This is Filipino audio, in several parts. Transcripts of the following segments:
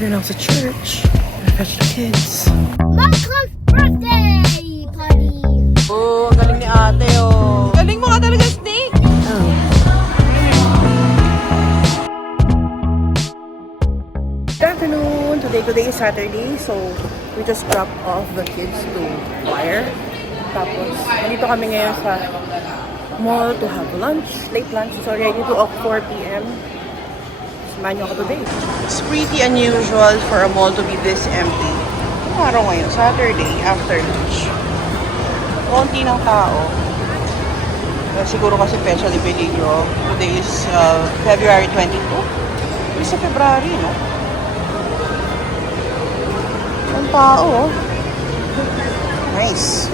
Here now sa church. I fetch the kids. Michael's birthday party! Oh, ang galing ni ate, oh. Galing mo nga talaga, Snake. Oh. Good afternoon. Today is Saturday, so we just dropped off the kids to choir. Tapos, nandito kami ngayon sa mall to have lunch, late lunch. So, ready to off 4 p.m. Samahan niyo ako today. It's pretty unusual for a mall to be this empty. Anong araw ngayon? Saturday, after lunch. Konti ng tao. Siguro kasi Pecha de Peligro. Today is February 22. It's sa February, no? Ang tao, oh. Nice.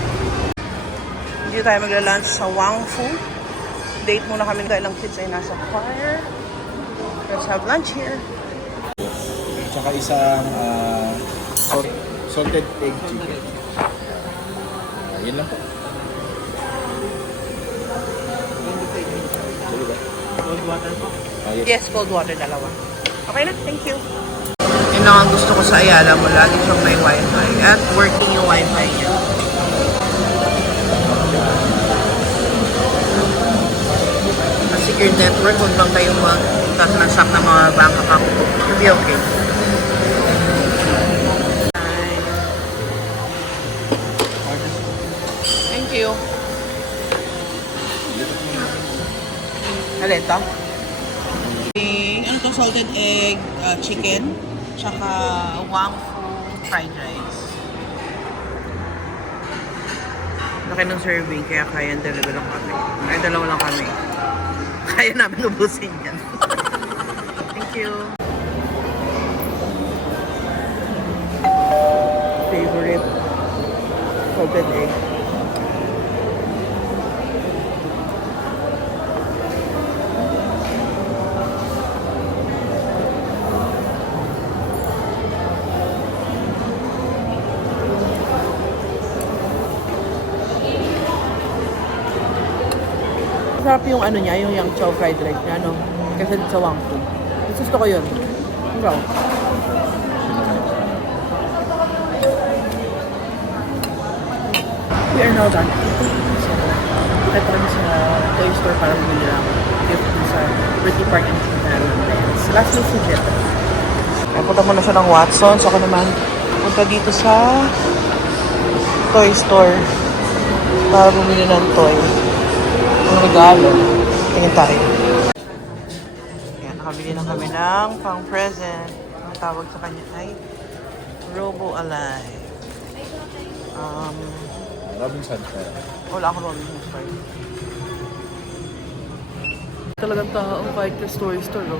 Hindi tayo magla-lunch sa Wang Fu. Date muna kami dahil ang kids ay nasa choir. Let's have lunch here. Tsaka isang salted egg chicken. Yun lang po. Cold water po? Yes. Yes, cold water, dalawa. Okay na, thank you. Yun lang ang gusto ko sa Ayala mo. Lagi siyang may wifi. At working yung wifi niya. Secured network, huwag lang kayong magtatrasak ng mga bank account. It'll be okay. Thank you. Alin to? Ano to? Salted egg chicken. Tsaka Wang Fu fried rice. Laki ng serving, kaya kaya dalawa lang kami. Ay, dalawa lang kami. Kaya namin ubusin yan. Thank you. Favorite salted egg. Sarap yung ano niya, yung yang chow fried rice niya, no? Kasi sa Wang Fu. Gusto ko yun. Ikaw? We are now done eating. So, kita kami sa toy store para bumili lang gift sa Pretty Park and Chicago. Last week si Jet. Kaya punta muna siya ng Watsons. Ako naman punta dito sa toy store para bumili ng toy. Ang regalo. Tingin tayo. Ayan, nakabili na kami ng pang-present. Ang tawag sa kanya ay Robo Alive. Robinson Fair. Wala akong Robinson Fair. Talagang tao kahit sa store, no?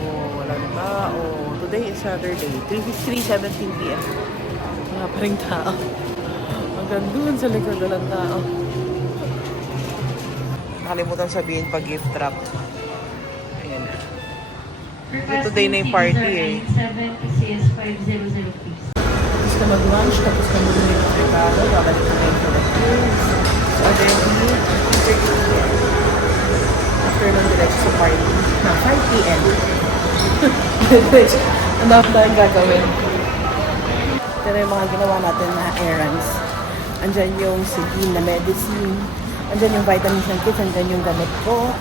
Oh, wala na tao. Today is Saturday, 3:17 p.m. Wala pa rin tao. Hanggang doon sa likod, walang tao. Nakalimutan sabihin pag gift wrap. Ayan na. Today na yung party eh. Tapos na mag-lunch, tapos na mag-lunch ng regalo, babalik na yung collectors. So already, 3:30 p.m. After nung diretso sa party, na 5 p.m. Ang dami tayong gagawin. Ito na yung mga ginawa natin na errands. Andyan yung Sigin na medicine. Andyan yung vitamins ng kids, andyan yung gamot ko,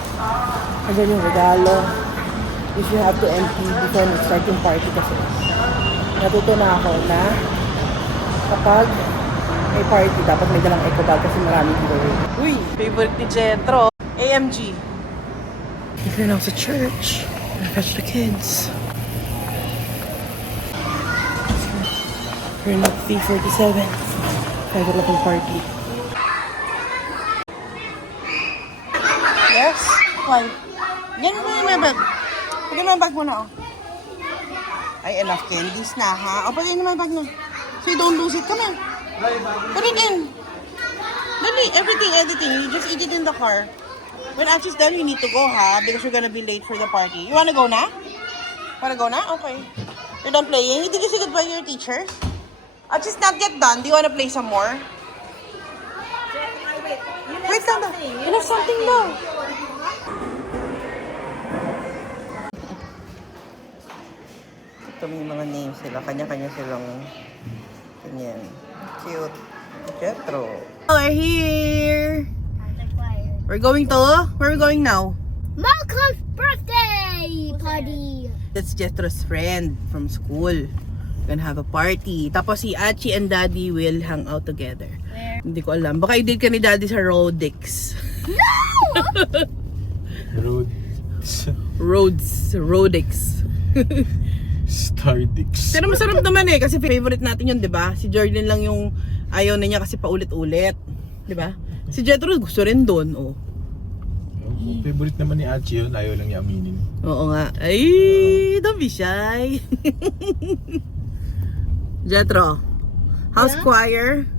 andyan yung regalo. If you have to empty before mag-start yung party kasi natuto na ako na kapag may party, dapat may dalang eco bag kasi maraming giveaway. Uy! Favorite ni Jetro, AMG. Here now sa church. I fetch the kids. We're not 3:47. Kaya wala pang party. Yes? Why? Ganun mo yung may bag. Pagyan mo yung bag mo na, oh. Ay, enough candies na, ha? O, pagyan mo yung bag na. So you don't lose it. Come on. Put it in. Dali, everything. You just eat it in the car. When Achi's done, you need to go, ha? Because you're gonna be late for the party. You wanna go na? Wanna go na? Okay. You're done playing? Did you say goodbye to your teacher? Achi's not yet done. Do you wanna play some more? Wait lang daw. You have something daw. Ito may mga names sila. Kanya-kanya silang ganyan. Cute. Jetro. We're here! We're going to? Where are we going now? Malcolm's birthday party. That's Jethro's friend from school. We're gonna have a party. Tapos si Achi and Daddy will hang out together. Where? Hindi ko alam. Baka i-date ka ni Daddy sa Rodix. Rodix. Stardix. Pero masarap naman eh, kasi favorite natin yun, di ba? Si Jordan lang yung ayaw na niya kasi paulit-ulit. Di ba? Si Jethro gusto rin doon, oh. Favorite naman ni Achi yun, ayaw lang niya aminin. Oo nga. Ay, don't be shy. Jethro, how's Yeah? choir?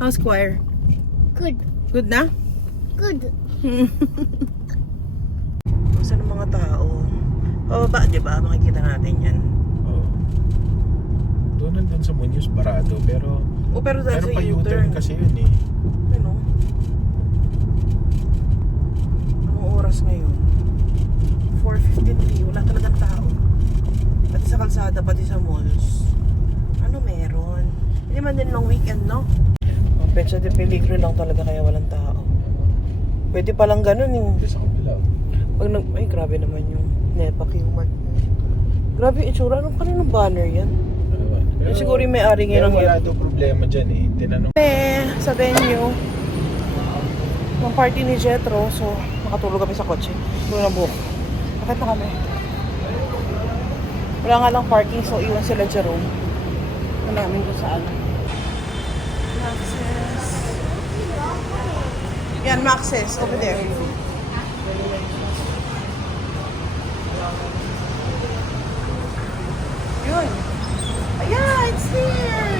How's choir? Good. Good na? Good. Saan ang mga tao? Oh, ba, di ba? Makikita natin yan. Oo. Doon nandun sa Muñoz, barado. Pero Oh, pero dahil meron sa pa U-turn. U-turn kasi yun eh. Ano? Anong oras ngayon? 4:53. Wala talagang tao. Pati sa kalsada, pati sa malls. Ano meron? Hindi man din long weekend, no? Oh, Petsa de Peligro lang talaga kaya walang tao. Pwede palang ganun yung... Hindi sa kabila. Pag ay, grabe naman yung Nepa Human. Grabe yung itsura. Anong kaninong banner yan? Yung siguro yung may-ari ngayon ng wala daw problema dyan eh. Tinanong. Sa venue ng party ni Jethro, so makatulog kami sa kotse. Doon na buhok. Bakit na kami? Wala nga lang parking, so iwan sila Jerome. Ano namin kung saan. Maxes. Yan, Maxes. Over there. Yun. Ayan, it's here.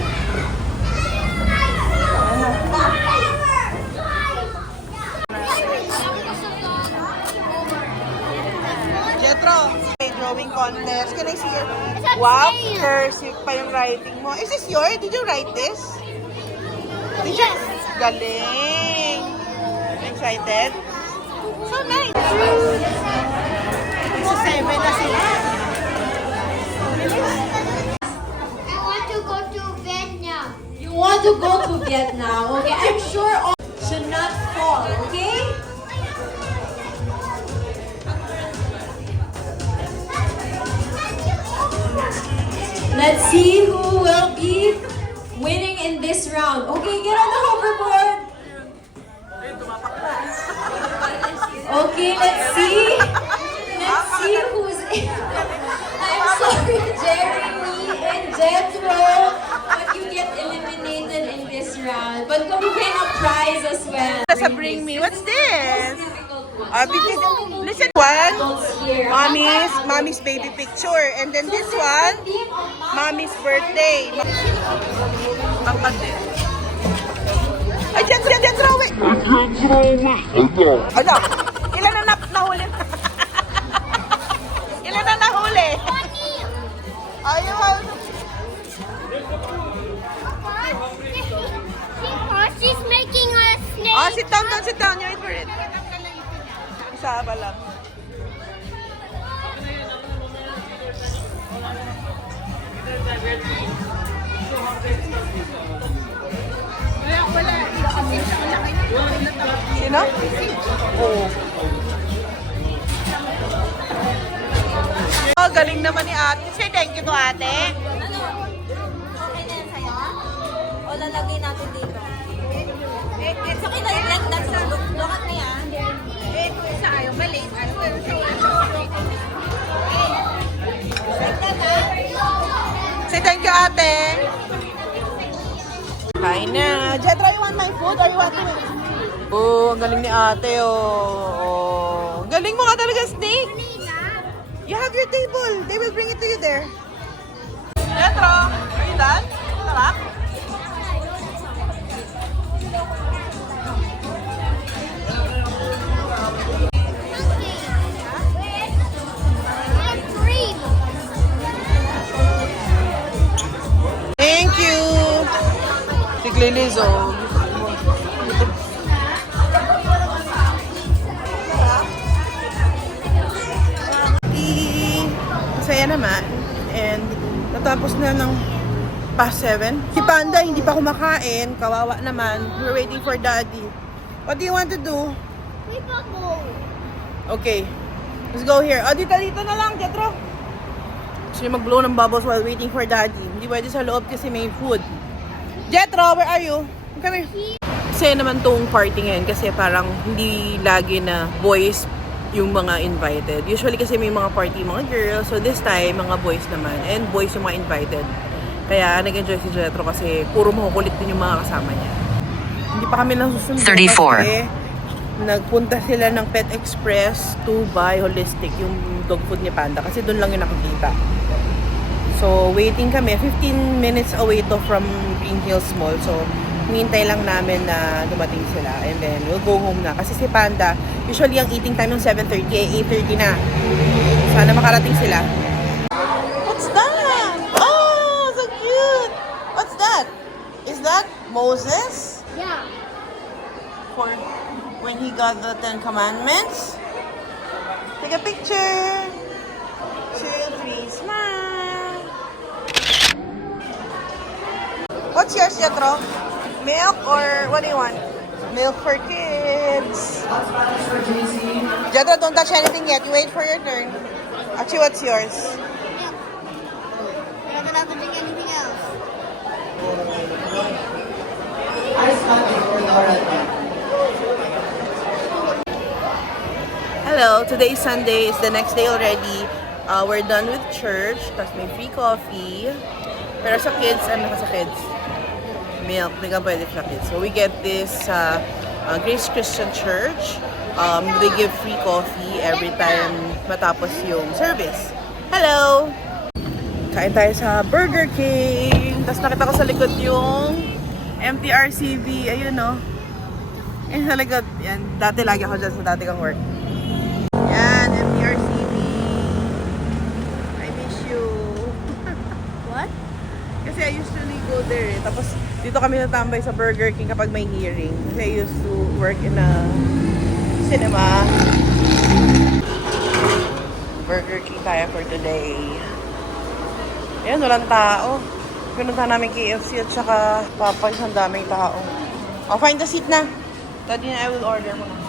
Jethro, may drawing contest. Can I see your... Wow, cursive pa yung writing mo. Is this yours? Did you write this? Did you? Galing. Excited? So nice. It's a 7 na sila. I want to go to Vietnam. You want to go to Vietnam, okay? I'm sure all should not fall, okay? Let's see who will be winning in this round. Okay, get on the hoverboard. Okay, let's see. Let's see who's in. I'm sorry, Jeremy and Jethro, but you get eliminated in this round. But go win a prize as well. Nasa Bring Me. What's this? Difficult one. Listen, one. Adults here. Mommy's baby picture. And then this one, Mommy's birthday. Ang din. Ay, dyan, throw it. Ano? Ilan na nahuli? Ilan na nahuli? Ayun. She's making a snake. Oh, sit down. You wait for it. Isa ba lang? Sino? Oo. Oh, galing naman ni ate. Say thank you to ate. Okay na yan sa'yo? O lalagay natin dito? It's okay na yan. Lokat na yan. Isa ayaw galing. Say thank you ate. Kain na. Jethro, you want my food or you want to... Oh, ang galing ni ate, oh. Galing mo nga talaga, Snake. You have your table. They will bring it to you there. Jethro, are you done? Sarap? Thank you. Tigliliz, oh. Masaya naman. And Natapos na ng past 7. Si Panda hindi pa kumakain. Kawawa naman. We're waiting for Daddy. What do you want to do? We bubble. Okay. Let's go here. Oh, dito na lang, Jetro. Gusto niya mag-blow ng bubbles while waiting for Daddy. Hindi pwede sa loob kasi may food. Jetro, where are you? Come here. Kasi naman tong party ngayon kasi parang hindi lagi na boys yung mga invited. Usually kasi may mga party mga girls. So this time, mga boys naman. And boys yung mga invited. Kaya nag-enjoy si Jetro kasi puro makukulit din yung mga kasama niya. Hindi pa kami nasusunod 34. kasi nagpunta sila ng Pet Express to buy Holistic, yung dog food ni Panda. Kasi doon lang yung nakikita. So waiting kami. 15 minutes away to from Green Hills Mall. So hinihintay lang namin na dumating sila and then we'll go home na. Kasi si Panda, usually ang eating time ng 7:30 ay 8:30 na. Sana makarating sila. What's that? Oh, so cute! What's that? Is that Moses? Yeah. For when he got the 10 Commandments? Take a picture! 2, 3, smile! What's yours, Jetro? Milk or what do you want? Milk for kids. Jetro, don't touch anything yet. You wait for your turn. Actually, what's yours? We're not allowed to drink anything else. Hello, today is Sunday. It's the next day already. We're done with church. Tapos may free coffee. Pero sa kids, ano ka sa kids? Milk. Hindi ka pwede sa kids. So we get this Grace Christian Church. They give free coffee every time matapos yung service. Hello! Kain tayo sa Burger King. Tapos nakita ko sa likod yung MTRCB. Ayun, no? Ayun sa likod. Yan. Dati lagi ako dyan sa dati kang work. Yan, MTRCB. I miss you. What? Kasi I usually go there eh. Tapos dito kami natambay sa Burger King kapag may hearing. Kasi I used to work in a cinema. Burger King tayo for today. Ayan, walang tao. Pinunta namin KFC at saka Popeyes, ang daming tao. Oh, find the seat na. Daddy na I will order mo na.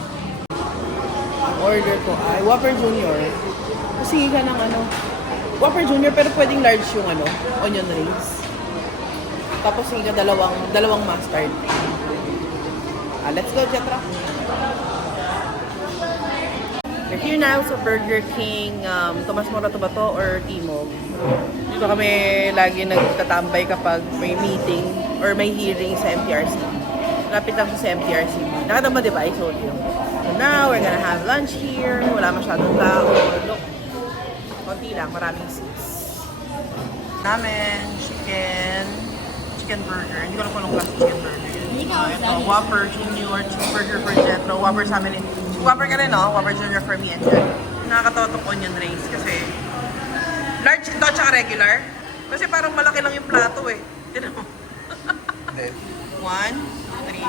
Order ko ay Whopper Junior. Kasi ka ng ano, Whopper Junior pero pwedeng large yung ano, onion rings. Tapos sige ka dalawang mustard. Let's go, Jetra. We're here now sa Burger King, Tomas Morato ba to or Timog? Dito kami lagi nagtatambay kapag may meeting or may hearing sa MTRC. Lapit lang sa MTRC. Nakita mo, diba? I told you. So now, we're gonna have lunch here. Wala masyadong tao. Look. Konti lang. Maraming seats. Namin, chicken burger. Hindi ko alam kung anong class chicken burger. Ito, Whopper Junior, cheeseburger for Jetro. Whopper sa amin. Whopper ka rin, no? Whopper Junior for me and Jet. Nakakatawa itong onion rings kasi large ito tsaka regular. Kasi parang malaki lang yung plato eh. Tinan mo. 1, 3.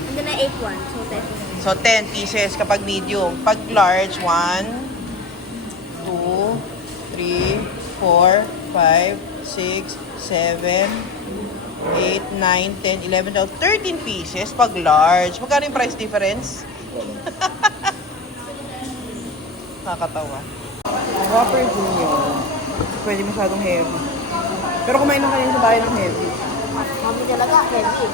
I'm gonna eat one, so that. So 10 pieces kapag medium. Pag large, 1, 2, 3, 4, 5, 6, 7, 8, 9, 10, 11, 12, 13 pieces pag large. Magkano yung price difference? Nakakatawa. Whopper Junior. Pwede masyadong heavy. Pero kumain na kayo sa bahay ng heavy. Mami talaga, heavy.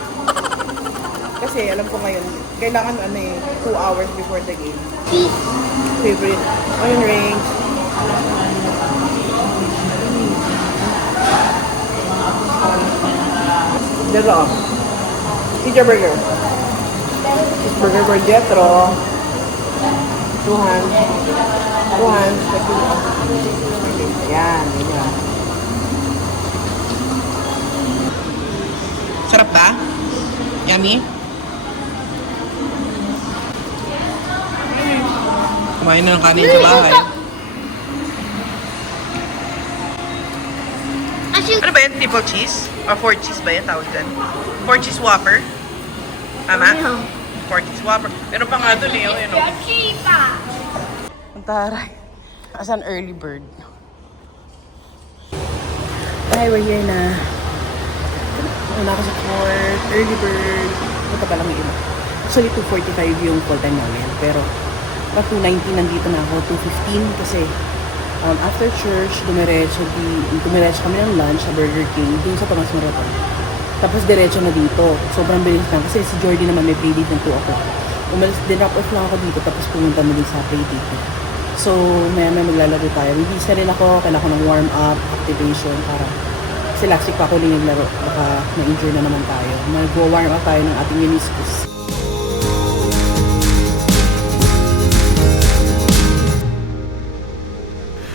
Kasi alam ko ngayon, kailangan 2 hours before the game. Cheese. Favorite onion rings. Jetro. Pizza burger. Cheeseburger for Jetro. 2 hands. 2 hands. Ayan. Ganyan. Sarap ba? Yummy? Kumain na ng kanin sa bahay. Ano ba yan? Triple cheese? Or 4 cheese ba yan? Tawag dyan? 4 cheese Whopper? Tama? 4 cheese Whopper. Meron pa nga doon eh. Ang taray. As an early bird. Hi, we're here na. Una ako sa court, early bird. Punta pa lang yung iba. Actually, 2:45 yung call time namin. Pero, pa 2:19 nandito na ako. 2:15 kasi after church, dumiretso kami ng lunch sa Burger King dun sa Tomas Morato. Tapos diretso na dito. Sobrang bilis lang kasi si Jordy naman may playdate ng 2 o'clock. Umalis, dinrap off lang ako dito tapos pumunta muli sa playdate. So, maya maglalaro tayo. Release na rin ako. Kailangan ko ng warm-up, activation para kasi last week pa ako rin naglaro. Baka ma-injure na naman tayo. Mag-warm up tayo ng ating meniscus.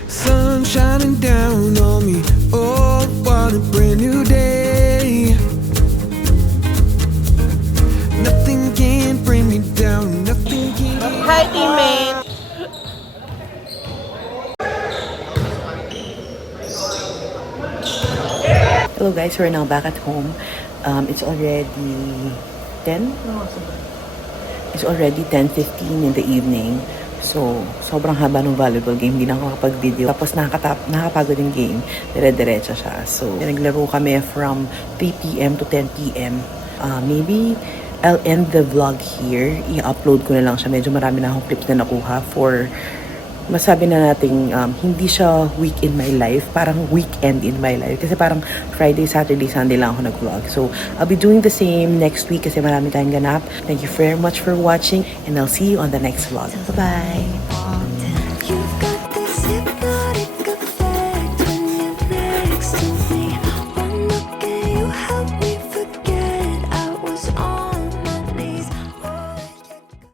Sun shining down on me. Oh, what a brand new day. Nothing can bring me down. Nothing can. Hi, teammate! Hello guys, we're now back at home. It's already 10? It's already 10:15 in the evening. So, sobrang haba ng volleyball game. Hindi na ako kapag-video. Tapos nakakapagod yung game. Dire-diretso siya. So, naglaro kami from 3 p.m. to 10 p.m. Maybe I'll end the vlog here. I-upload ko na lang siya. Medyo marami na akong clips na nakuha for masabi na nating hindi siya week in my life, parang weekend in my life. Kasi parang Friday, Saturday, Sunday lang ako nag-vlog. So, I'll be doing the same next week kasi marami tayong ganap. Thank you very much for watching and I'll see you on the next vlog. Bye-bye!